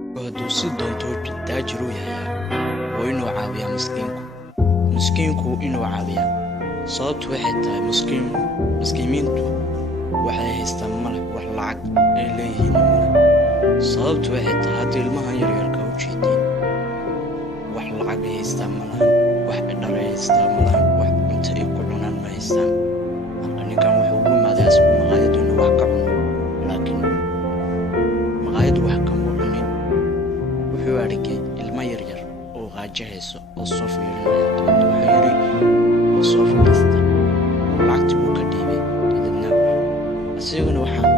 وهدو سيدون توجد تاجرو يحيى وإنو عاوية مسكينكو إنو عاوية صابت واحد مسكيمينتو waxay haystaan malax wax lacag ay leeyihiin sababtu waxay tahay hadii ilmaha yar yar ka u jeedin wax lacag ay haystaan malahan wax dhar ay haystaan malahan wax inta ay ku cunaan ma haystaan ninkan wuxuu ugu maadaas maqaayad inuu wax ka cuno laakiin maqaayad wax ka cunin wuxuu aragay ilma yar yar oo qaajahayso oo soo fiirinaya wuxuu yiri oo soo fiirista lacagtu ka dhiibay أسيقنا وحق